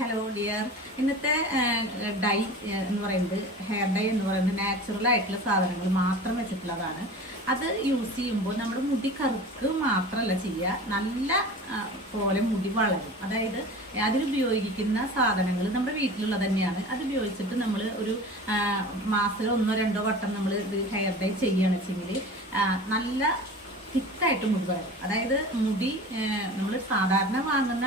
Hello dear. ഇന്നത്തെ dye എന്ന് പറയുന്നത് ഹെയർ ഡൈ എന്ന് പറയുന്നത് നാച്ചുറൽ ആയിട്ടുള്ള സാധനങ്ങൾ മാത്രം വെച്ചിട്ടുള്ളതാണ്. അത് യൂസ് ചെയ്യുമ്പോൾ നമ്മുടെ മുടി കറുക്ക് മാത്രമല്ല ചെയ്യുക, നല്ല പോലെ മുടി വളരും. അതായത് അതിലുപയോഗിക്കുന്ന സാധനങ്ങൾ നമ്മുടെ വീട്ടിലുള്ളത് തന്നെയാണ്. അത് ഉപയോഗിച്ചിട്ട് നമ്മൾ ഒരു മാസത്തിൽ 1-2 വട്ടം നമ്മൾ ഇത് ഹെയർ ഡൈ ചെയ്യുകയാണെന്ന് വെച്ചെങ്കിൽ നല്ല തിക്കായിട്ട് മുടി വളരും. അതായത് മുടി നമ്മൾ സാധാരണ വാങ്ങുന്ന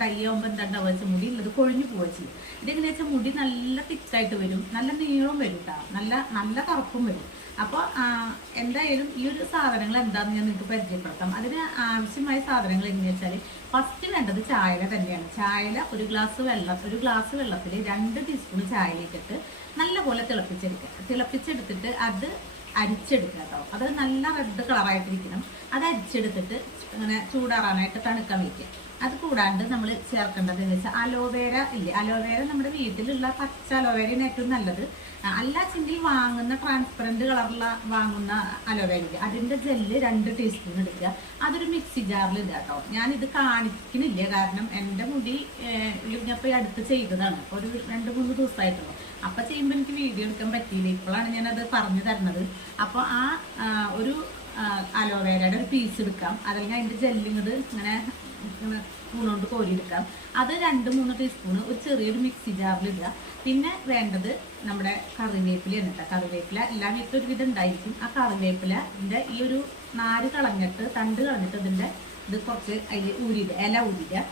ഡൈ ആകുമ്പോൾ എന്താ ഉണ്ടാവുക വെച്ചാൽ മുടി ഉള്ളത് കൊഴിഞ്ഞു പോവുക ചെയ്യും. ഇതെങ്ങനെയാ വെച്ചാൽ മുടി നല്ല തിക്കായിട്ട് വരും, നല്ല നീളവും വരും കേട്ടോ, നല്ല നല്ല കറുപ്പും വരും. അപ്പോൾ എന്തായാലും ഈ ഒരു സാധനങ്ങൾ എന്താണെന്ന് ഞാൻ നിങ്ങൾക്ക് പരിചയപ്പെടുത്താം. അതിന് ആവശ്യമായ സാധനങ്ങൾ എങ്ങനെയാ വെച്ചാൽ ഫസ്റ്റ് വേണ്ടത് ചായല തന്നെയാണ്. ചായല ഒരു ഗ്ലാസ് വെള്ളത്തിൽ 2 ടീസ്പൂൺ ചായയിലേക്കിട്ട് നല്ലപോലെ തിളപ്പിച്ചെടുത്തിട്ട് അത് അരിച്ചെടുക്കുക കേട്ടോ. അത് നല്ല റെഡ് കളറായിട്ടിരിക്കണം. അത് അരിച്ചെടുത്തിട്ട് അങ്ങനെ ചൂടാറാനായിട്ട് തണുക്കാൻ വയ്ക്കുക. അത് കൂടാണ്ട് നമ്മൾ ചേർക്കേണ്ടത് എന്ന് വെച്ചാൽ അലോവേര ഇല്ലേ, അലോവേര നമ്മുടെ വീട്ടിലുള്ള പച്ച അലോവേരയാണ് ഏറ്റവും നല്ലത്. അല്ലാച്ചെങ്കിൽ വാങ്ങുന്ന ട്രാൻസ്പെറൻറ്റ് കളറുള്ള വാങ്ങുന്ന അലോവേര ഇല്ലേ, അതിൻ്റെ ജെല്ല് 2 ടീസ്പൂൺ എടുക്കുക. അതൊരു മിക്സി ജാറിൽ ഇടുക കേട്ടോ. ഞാനിത് കാണിക്കുന്നില്ല, കാരണം എൻ്റെ മുടി ഞാനിപ്പോൾ അടുത്ത് ചെയ്തതാണ്, ഒരു 2-3 ദിവസമായിട്ടുള്ളൂ. അപ്പം ചെയ്യുമ്പോൾ എനിക്ക് വീഡിയോ എടുക്കാൻ പറ്റിയില്ല, ഇപ്പോഴാണ് ഞാനത് പറഞ്ഞു തരുന്നത്. അപ്പോൾ ഒരു അലോവേരയുടെ ഒരു പീസ് എടുക്കാം, അതല്ലെങ്കിൽ അതിൻ്റെ ജെല്ലിങ്ങത് ഇങ്ങനെ സ്പൂണുകൊണ്ട് കോരിയെടുക്കാം. അത് 2-3 ടീസ്പൂൺ ഒരു ചെറിയൊരു മിക്സി ജാറിൽ ഇടുക. പിന്നെ വേണ്ടത് നമ്മുടെ കറിവേപ്പിലയാണ് കേട്ടോ. കറിവേപ്പില എല്ലാ വീട്ടിലും ഒരുവിധം ഉണ്ടായിരിക്കും. ആ കറിവേപ്പിലൻ്റെ ഈ ഒരു നാര് കളഞ്ഞിട്ട് തണ്ട് കളഞ്ഞിട്ട് ഇത് കുറച്ച് അതിൽ ഇല ഊരിടുക.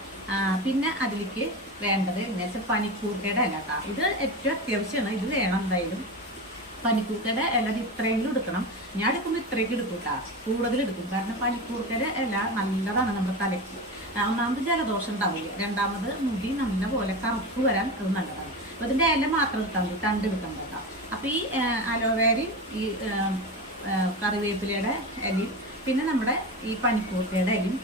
പിന്നെ അതിലേക്ക് വേണ്ടത് എന്ന് വെച്ചാൽ പനിക്കൂർക്കയുടെ ഇല കേട്ടോ. ഇത് ഏറ്റവും അത്യാവശ്യമാണ്, ഇത് വേണം എന്തായാലും. പനിക്കൂർക്കയുടെ ഇല ഇത്രയെങ്കിലും എടുക്കണം. ഞാൻ എടുക്കുമ്പോൾ ഇത്രയ്ക്ക് എടുക്കും കേട്ടോ, കൂടുതൽ എടുക്കും. കാരണം പനിക്കൂർക്കയുടെ ഇല നല്ലതാണ് നമ്മുടെ തലയ്ക്ക്. ഒന്നാമത് ജലദോഷം ഉണ്ടാവില്ല, രണ്ടാമത് മുടി നല്ലപോലെ കറുപ്പ് വരാൻ അത് നല്ലതാണ്. അപ്പോൾ ഇതിൻ്റെ ഇല മാത്രം എടുത്താൽ മതി, തണ്ട് എടുക്കാൻ കേട്ടോ. അപ്പോൾ ഈ അലോവേരയും ഈ കറിവേപ്പിലയുടെ ഇലയും പിന്നെ നമ്മുടെ ഈ പനിക്കൂർക്കയുടെ ഇലയും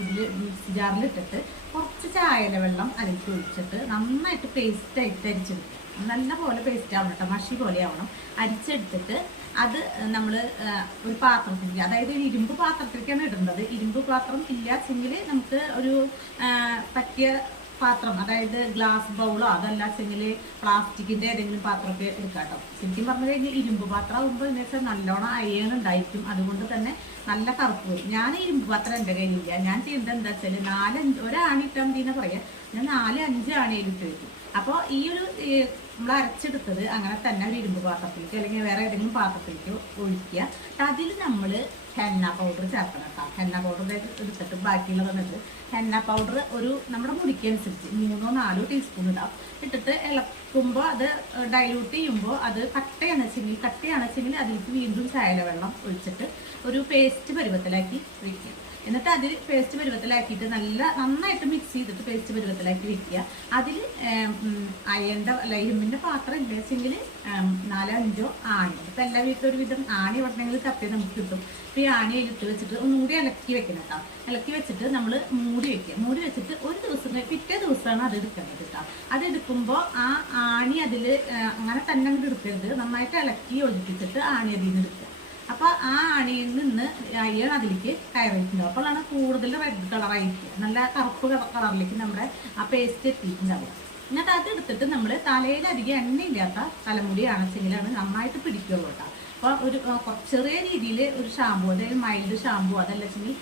ഇതിൽ മിക്സി ജാറിലിട്ടിട്ട് കുറച്ച് ചായല വെള്ളം അതിലേക്ക് ഒഴിച്ചിട്ട് നന്നായിട്ട് പേസ്റ്റായിട്ട് അരിച്ചെടുക്കുക. നല്ല പോലെ പേസ്റ്റ് ആവണം കേട്ടോ, മഷി പോലെ ആവണം. അരിച്ചെടുത്തിട്ട് അത് നമ്മൾ ഒരു പാത്രത്തിലേക്ക്, അതായത് ഒരു ഇരുമ്പ് പാത്രത്തിലേക്കാണ് ഇടേണ്ടത്. ഇരുമ്പ് പാത്രം ഇല്ലാച്ചെങ്കിൽ നമുക്ക് ഒരു പറ്റിയ പാത്രം, അതായത് ഗ്ലാസ് ബൗളോ അതല്ലാച്ചെങ്കിൽ പ്ലാസ്റ്റിക്കിൻ്റെ ഏതെങ്കിലും പാത്രമൊക്കെ എടുക്കാം കേട്ടോ. ശരിക്കും പറഞ്ഞു കഴിഞ്ഞാൽ ഇരുമ്പ് പാത്രം ആകുമ്പോൾ എന്ന് വെച്ചാൽ നല്ലോണം അയൺ ഉണ്ടായിരിക്കും, അതുകൊണ്ട് തന്നെ നല്ല കറുപ്പ് വരും. ഞാൻ ഇരുമ്പ് പാത്രം എൻ്റെ കയ്യിലില്ല. ഞാൻ ചെയ്യുന്നത് എന്താ വെച്ചാൽ 4-5 ഒരാണി ഇട്ടാൽ മതിയെന്ന് പറയാം, ഞാൻ 4-5 ആണിയിലിട്ട് വയ്ക്കും. അപ്പോൾ ഈ ഒരു നമ്മൾ അരച്ചെടുത്തത് അങ്ങനെ തന്നെ ഒരു ഇരുമ്പ് പാത്രത്തിലേക്ക് അല്ലെങ്കിൽ വേറെ ഏതെങ്കിലും പാത്രത്തിലേക്ക് ഒഴിക്കുക. അതിൽ നമ്മൾ ഹെന്ന പൗഡർ ചേർക്കണം കേട്ടോ. ഹെന്ന പൗഡർ എടുത്തിട്ട് ബാക്കിയുള്ളത് വന്നിട്ട് ഹെന്ന പൗഡർ ഒരു നമ്മുടെ മുടിക്കനുസരിച്ച് 3-4 ടീസ്പൂൺ ഇടാം. ഇട്ടിട്ട് ഇളക്കുമ്പോൾ അത് ഡൈല്യൂട്ട് ചെയ്യുമ്പോൾ അത് കട്ടയാണെച്ചെങ്കിൽ അതിലേക്ക് വീണ്ടും ചായല വെള്ളം ഒഴിച്ചിട്ട് ഒരു പേസ്റ്റ് പരുവത്തിലാക്കി വയ്ക്കുക. എന്നിട്ട് അതിൽ പേസ്റ്റ് പരുവത്തിലാക്കിയിട്ട് നന്നായിട്ട് മിക്സ് ചെയ്തിട്ട് പേസ്റ്റ് പരുവത്തിലാക്കി വെക്കുക. അതിൽ ഇരുമ്പിൻ്റെ പാത്രം ഇല്ലെച്ചെങ്കിൽ 4-5 ആണി. ഇപ്പം എല്ലാ വീട്ടിലും ഒരുവിധം ആണി പറഞ്ഞെങ്കിൽ തപ്പി നമുക്ക് കിട്ടും. അപ്പോൾ ഈ ആണി അതിലിട്ട് വെച്ചിട്ട് ഒന്നുകൂടി ഇളക്കി വെക്കണം കേട്ടോ. ഇളക്കി വെച്ചിട്ട് നമ്മൾ മൂടി വെക്കുക. മൂടി വെച്ചിട്ട് ഒരു ദിവസം പിറ്റേ ദിവസമാണ് അത് എടുക്കേണ്ടത് കേട്ടോ. അതെടുക്കുമ്പോൾ ആ ആണി അതിൽ അങ്ങനെ തന്നെ അങ്ങോട്ട് എടുക്കരുത്, നന്നായിട്ട് ഇളക്കി യോജിപ്പിച്ചിട്ട് ആണി അതിൽ നിന്ന് എടുക്കുക. അപ്പോൾ ആ ആണിയിൽ നിന്ന് അയ്യൺ അതിലേക്ക് കയറിയിട്ടുണ്ടാവും. അപ്പോഴാണ് കൂടുതൽ റെഡ് കളറായിരിക്കുക, നല്ല കറുപ്പ് കളറിലേക്ക് നമ്മുടെ ആ പേസ്റ്റ് എത്തിയിട്ടുണ്ടാവുക. എന്നിട്ട് അത് എടുത്തിട്ട് നമ്മൾ തലയിലധികം എണ്ണയില്ലാത്ത തലമുടി ആണെച്ചെങ്കിലാണ് നന്നായിട്ട് പിടിക്കുള്ളൂ കേട്ടോ. അപ്പോൾ ഒരു ചെറിയ രീതിയിൽ ഒരു ഷാമ്പു, അതായത് മൈൽഡ് ഷാമ്പു, അതല്ലെങ്കിൽ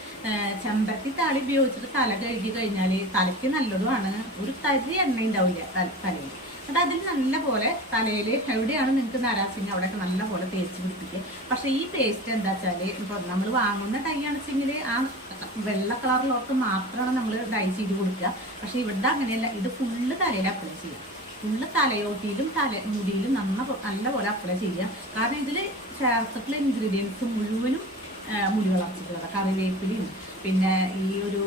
ചെമ്പരത്തി താളി ഉപയോഗിച്ചിട്ട് തല കഴുകി കഴിഞ്ഞാൽ തലയ്ക്ക് നല്ലതുമാണ്. ഒരു തരി എണ്ണ ഉണ്ടാവില്ല തലയിൽ. എന്നിട്ട് അതിൽ നല്ല പോലെ തലയിൽ എവിടെയാണ് നിങ്ങൾക്ക് നരാച്ചെങ്കിൽ അവിടെയൊക്കെ നല്ല പോലെ തേച്ച് പിടിപ്പിക്കുക. പക്ഷേ ഈ പേസ്റ്റ് എന്താ വെച്ചാൽ ഇപ്പോൾ നമ്മൾ വാങ്ങുന്ന ഡൈ ആണെച്ചെങ്കിൽ ആ വെള്ള കളറിലോട്ട് മാത്രമാണ് നമ്മൾ ഡൈ ചെയ്ത് കൊടുക്കുക. പക്ഷേ ഇവിടെ അങ്ങനെയല്ല, ഇത് ഫുള്ള് തലയിൽ അപ്ലൈ ചെയ്യുക. ഫുള്ള് തലയോട്ടിയിലും മുടിയിലും നല്ല പോലെ അപ്ലൈ ചെയ്യുക. കാരണം ഇതിൽ ചേർത്തിട്ടുള്ള ഇൻഗ്രീഡിയൻസ് മുഴുവനും മുടി വളർച്ചിട്ടുള്ളത്. കറിവേപ്പിലയും പിന്നെ ഈ ഒരു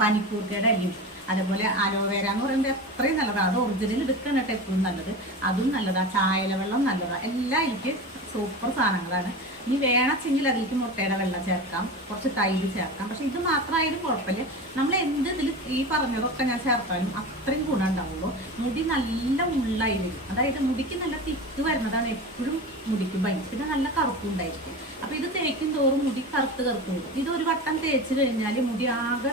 പനിക്കൂർക്കയുടെ അരിയും അതേപോലെ അലോവേര എന്ന് പറയുന്നത് എത്രയും നല്ലതാണ്. അത് ഒറിജിനൽ എടുക്കണം കേട്ടോ, എപ്പോഴും നല്ലത്. അതും നല്ലതാണ്. ചായല വെള്ളം നല്ലതാണ്. എല്ലാം എനിക്ക് സൂപ്പർ സാധനങ്ങളാണ്. ഇനി വേണമെങ്കിൽ അതിലേക്ക് മുട്ടയുടെ വെള്ളം ചേർക്കാം, കുറച്ച് തൈര് ചേർക്കാം. പക്ഷെ ഇത് മാത്രമായാലും കുഴപ്പമില്ല. നമ്മൾ എന്ത് ഇതിൽ ഈ പറഞ്ഞതൊക്കെ ഞാൻ ചേർത്താലും അത്രയും ഗുണം ഉണ്ടാവുള്ളൂ. മുടി നല്ല ഉള്ളായി വരും. അതായത് മുടിക്ക് നല്ല തിക്ക് വരുന്നതാണ് എപ്പോഴും മുടിക്ക് ഭംഗി. പിന്നെ നല്ല കറുപ്പും ഉണ്ടായിരിക്കും. അപ്പോൾ ഇത് തേക്കും തോറും മുടി കറുത്ത് വരും. ഇതൊരു വട്ടം തേച്ച് കഴിഞ്ഞാൽ മുടി ആകെ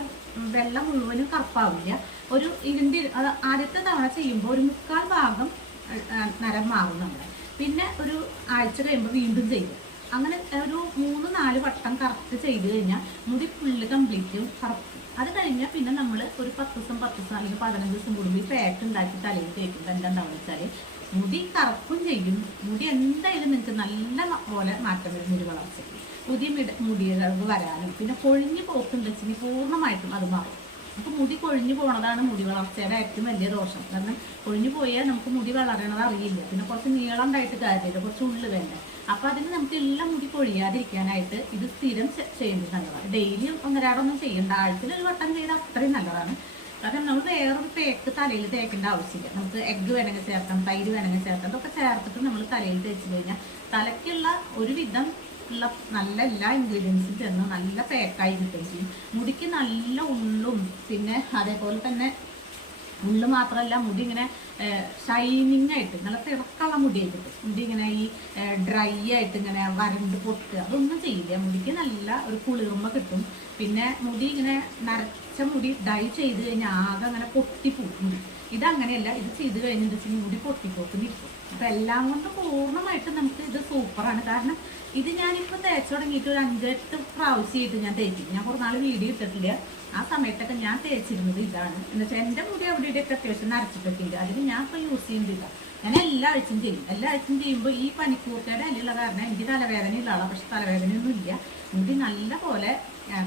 വെള്ളം മുഴുവനും കറുപ്പാവില്ല. ഒരു ആദ്യത്തെ തവണ ചെയ്യുമ്പോൾ ഒരു 3/4 ഭാഗം നരം മാറും നമ്മുടെ. പിന്നെ ഒരു ആഴ്ച കഴിയുമ്പോൾ വീണ്ടും ചെയ്യും. അങ്ങനെ ഒരു 3-4 വട്ടം കറക്റ്റ് ചെയ്ത് കഴിഞ്ഞാൽ മുടി ഫുള്ള് കംപ്ലീറ്റും കറുപ്പ്. അത് കഴിഞ്ഞാൽ പിന്നെ നമ്മൾ ഒരു 10 ദിവസം അല്ലെങ്കിൽ 15 ദിവസം കൂടുമ്പോൾ പാക്ക് ഉണ്ടാക്കി തലയിൽ തേക്കുമ്പോൾ എന്താണെന്ന് വെച്ചാൽ മുടി കറുപ്പും ചെയ്യും. മുടി എന്തായാലും നിങ്ങൾക്ക് നല്ല പോലെ മാറ്റം വരും. മുടി വളർച്ചയ്ക്ക് പുതിയ മുടികൾ വരാനും പിന്നെ കൊഴിഞ്ഞു പോക്കുണ്ടെങ്കിൽ പൂർണ്ണമായിട്ടും അത് മാറും. അപ്പോൾ മുടി കൊഴിഞ്ഞു പോണതാണ് മുടി വളർച്ചയുടെ ഏറ്റവും വലിയ ദോഷം. കാരണം കൊഴിഞ്ഞു പോയാൽ നമുക്ക് മുടി വളരണത് അറിയില്ല. പിന്നെ കുറച്ച് നീളം ഉണ്ടായിട്ട് കാര്യമില്ല, കുറച്ച് ഉള്ളു വേണ്ട. അപ്പോൾ അതിന് നമുക്ക് എല്ലാം മുടി കൊഴിയാതിരിക്കാനായിട്ട് ഇത് സ്ഥിരം ചെയ്യുന്നത് നല്ലതാണ്. ഡെയിലി 1-2 ചെയ്യേണ്ട, ആഴ്ചയിൽ ഒരു വട്ടം ചെയ്താൽ അത്രയും നല്ലതാണ്. കാരണം നമ്മൾ വേറൊരു പേക്ക് തലയിൽ തേക്കേണ്ട ആവശ്യമില്ല. നമുക്ക് എഗ്ഗ് വേണമെങ്കിൽ ചേർക്കാം, തൈര് വേണമെങ്കിൽ ചേർക്കാം. അതൊക്കെ ചേർത്തിട്ട് നമ്മൾ തലയിൽ തേച്ച് കഴിഞ്ഞാൽ തലയ്ക്കുള്ള ഒരുവിധം ഉള്ള നല്ല എല്ലാ ഇൻഗ്രീഡിയൻസും ചേർന്ന് നല്ല പേക്കായി കിട്ടുകയും ചെയ്യും. മുടിക്ക് നല്ല ഉള്ളും പിന്നെ അതേപോലെ തന്നെ ഉള്ളു മാത്രമല്ല മുടി ഇങ്ങനെ ഷൈനിങ് ആയിട്ട് നല്ല തിളക്കുള്ള മുടിയായി കിട്ടും. മുടി ഇങ്ങനെ ഈ ഡ്രൈ ആയിട്ട് ഇങ്ങനെ വരണ്ട് പൊട്ടുക അതൊന്നും ചെയ്യില്ല. മുടിക്ക് നല്ല ഒരു കുളിർമ കിട്ടും. പിന്നെ മുടി ഇങ്ങനെ നരച്ച മുടി ഡൈ ചെയ്ത് കഴിഞ്ഞാൽ ആകെ അങ്ങനെ പൊട്ടിപ്പോകും മുടി. ഇതങ്ങനെയല്ല, ഇത് ചെയ്ത് കഴിഞ്ഞിട്ട് മുടി പൊട്ടിപ്പോക്ക് നിൽക്കും. അപ്പം എല്ലാം കൊണ്ടും പൂർണ്ണമായിട്ട് നമുക്ക് ഇത് സൂപ്പറാണ്. കാരണം ഇത് ഞാനിപ്പോൾ തേച്ച് തുടങ്ങിയിട്ട് ഒരു 5-8 പ്രാവശ്യമായിട്ട് ഞാൻ തേക്കും. ഞാൻ കുറേ നാൾ വീഡിയോ ഇട്ടിട്ടില്ല. ആ സമയത്തൊക്കെ ഞാൻ തേച്ചിരുന്നത് ഇതാണ്. എന്നുവെച്ചാൽ എൻ്റെ മുടി അവിടെ ഇവിടെയൊക്കെ അത്യാവശ്യം നരച്ചിട്ടൊക്കെ ഉണ്ട്. അതിന് ഞാൻ ഇപ്പോൾ യൂസ് ചെയ്യുന്നില്ല. ഞാൻ എല്ലാ ആഴ്ചയും ചെയ്യും. എല്ലാ ആഴ്ചയും ചെയ്യുമ്പോൾ ഈ പനിക്കൂർക്കയുടെ അല്ലുള്ള കാരണം എനിക്ക് തലവേദന ഉള്ള ആളാണ്. പക്ഷെ തലവേദനയൊന്നും ഇല്ല. മുടി നല്ല പോലെ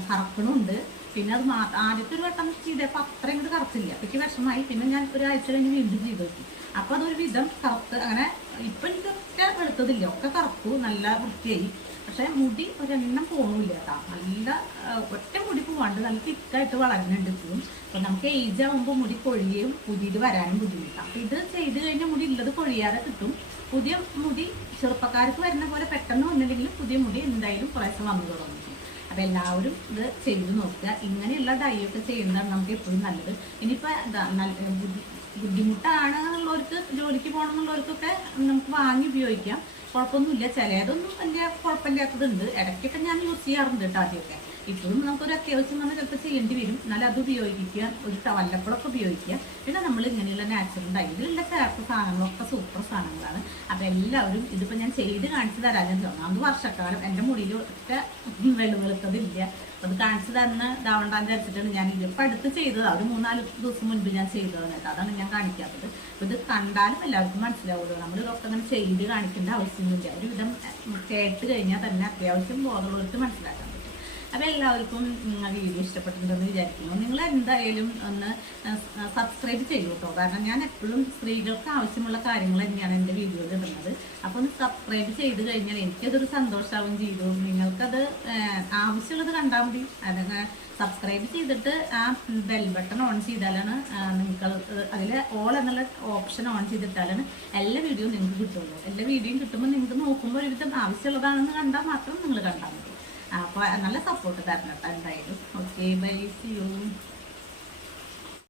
കറക്കണമുണ്ട്. പിന്നെ അത് ആദ്യത്തെ ഒരു വട്ടം ചെയ്തപ്പോൾ അത്രയും കൂടി കറുത്തില്ല. എനിക്ക് വിഷമായി. പിന്നെ ഞാൻ ഒരാഴ്ച കഴിഞ്ഞ് വീണ്ടും ചെയ്ത് നോക്കി. അപ്പോൾ അതൊരു വിധം കറുത്ത് അങ്ങനെ ഇപ്പം എനിക്കൊക്കെ വെളുത്തതില്ല, ഒക്കെ കറുത്തു, നല്ല വൃത്തിയായി. പക്ഷെ മുടി ഒരെണ്ണം പോകണില്ല കേട്ടോ. നല്ല ഒറ്റ മുടി പോവാണ്ട് നല്ല തിക്കായിട്ട് വളരുന്നുണ്ട് ഇപ്പോഴും. അപ്പം നമുക്ക് ഏജ് ആകുമ്പോൾ മുടി കൊഴിയുകയും പുതിയത് വരാനും ബുദ്ധിമുട്ടാണ്. അപ്പം ഇത് ചെയ്ത് കഴിഞ്ഞാൽ മുടി ഉള്ളത് കൊഴിയാതെ കിട്ടും. പുതിയ മുടി ചെറുപ്പക്കാർക്ക് വരുന്ന പോലെ പെട്ടെന്ന് വന്നില്ലെങ്കിലും പുതിയ മുടി എന്തായാലും കുറേശ്ശെ വന്നു തുടങ്ങും. അപ്പം എല്ലാവരും ഇത് ചെയ്ത് നോക്കുക. ഇങ്ങനെയുള്ള ഡൈയൊക്കെ ചെയ്യുന്നതാണ് നമുക്ക് എപ്പോഴും നല്ലത്. ഇനിയിപ്പോൾ ബുദ്ധിമുട്ടാണ് എന്നുള്ളവർക്ക്, ജോലിക്ക് പോകണം എന്നുള്ളവർക്കൊക്കെ നമുക്ക് വാങ്ങി ഉപയോഗിക്കാം, കുഴപ്പമൊന്നുമില്ല. ചിലതൊന്നും വലിയ കുഴപ്പമില്ലാത്തതുണ്ട്. ഇടയ്ക്കൊക്കെ ഞാൻ യൂസ് ചെയ്യാറുണ്ട് കേട്ടോ. ആദ്യമൊക്കെ ഇപ്പോഴും നമുക്കൊരു അത്യാവശ്യം നമ്മൾ ചിലപ്പോൾ ചെയ്യേണ്ടി വരും. എന്നാലും അത് ഉപയോഗിക്കുക, ഒരു വല്ലപ്പോഴൊക്കെ ഉപയോഗിക്കുക. പിന്നെ നമ്മൾ ഇങ്ങനെയുള്ള നാച്ചുറൽ ഡൈയിലുള്ള ചേർത്ത സാധനങ്ങളൊക്കെ സൂപ്പർ സാധനങ്ങളാണ്. അപ്പം എല്ലാവരും ഇതിപ്പോൾ ഞാൻ ചെയ്ത് കാണിച്ചു തരാൻ ഞാൻ തോന്നുന്നു. അത് വർഷക്കാലം എൻ്റെ മുടിയിൽ ഒറ്റ വെളുത്തതില്ല. അത് കാണിച്ചു തന്നെ ഇതാവണ്ടാന്ന് വിചാരിച്ചിട്ടാണ് ഞാൻ ഇതിപ്പോൾ അടുത്ത് ചെയ്തത്. ഒരു 3-4 ദിവസം മുൻപ് ഞാൻ ചെയ്തതാണ് കേട്ടോ. അതാണ് ഞാൻ കാണിക്കാത്തത്. അപ്പോൾ ഇത് കണ്ടാലും എല്ലാവർക്കും മനസ്സിലാവുള്ളൂ. നമ്മൾ ഇതൊക്കെ അങ്ങനെ ചെയ്ത് കാണിക്കേണ്ട ആവശ്യമൊന്നുമില്ല. ഒരുവിധം കേട്ട് കഴിഞ്ഞാൽ തന്നെ അത്യാവശ്യം ബോധമുള്ളവർക്ക് മനസ്സിലാക്കാൻ പറ്റും. അപ്പോൾ എല്ലാവർക്കും വീഡിയോ ഇഷ്ടപ്പെട്ടിട്ടുണ്ടെന്ന് വിചാരിക്കുന്നു. നിങ്ങൾ എന്തായാലും ഒന്ന് സബ്സ്ക്രൈബ് ചെയ്യൂ കേട്ടോ. കാരണം ഞാൻ എപ്പോഴും സ്ത്രീകൾക്ക് ആവശ്യമുള്ള കാര്യങ്ങൾ തന്നെയാണ് എൻ്റെ വീഡിയോയിൽ ഇടുന്നത്. അപ്പോൾ ഒന്ന് സബ്സ്ക്രൈബ് ചെയ്ത് കഴിഞ്ഞാൽ എനിക്കതൊരു സന്തോഷമാവും ചെയ്തു. നിങ്ങൾക്കത് ആവശ്യമുള്ളത് കണ്ടാൽ മതി. അതങ്ങനെ സബ്സ്ക്രൈബ് ചെയ്തിട്ട് ആ ബെൽ ബട്ടൺ ഓൺ ചെയ്താലാണ് നിങ്ങൾക്ക് അതിൽ ഓൾ എന്നുള്ള ഓപ്ഷൻ ഓൺ ചെയ്തിട്ടാലാണ് എല്ലാ വീഡിയോയും നിങ്ങൾക്ക് കിട്ടുള്ളൂ. എല്ലാ വീഡിയോയും കിട്ടുമ്പോൾ നിങ്ങൾക്ക് നോക്കുമ്പോൾ ഒരുവിധം ആവശ്യമുള്ളതാണെന്ന് കണ്ടാൽ മാത്രം നിങ്ങൾ കണ്ടാൽ മതി. അപ്പോൾ നല്ല സപ്പോർട്ട് തരണം കേട്ടോ എന്തായാലും. Okay, bye, see U.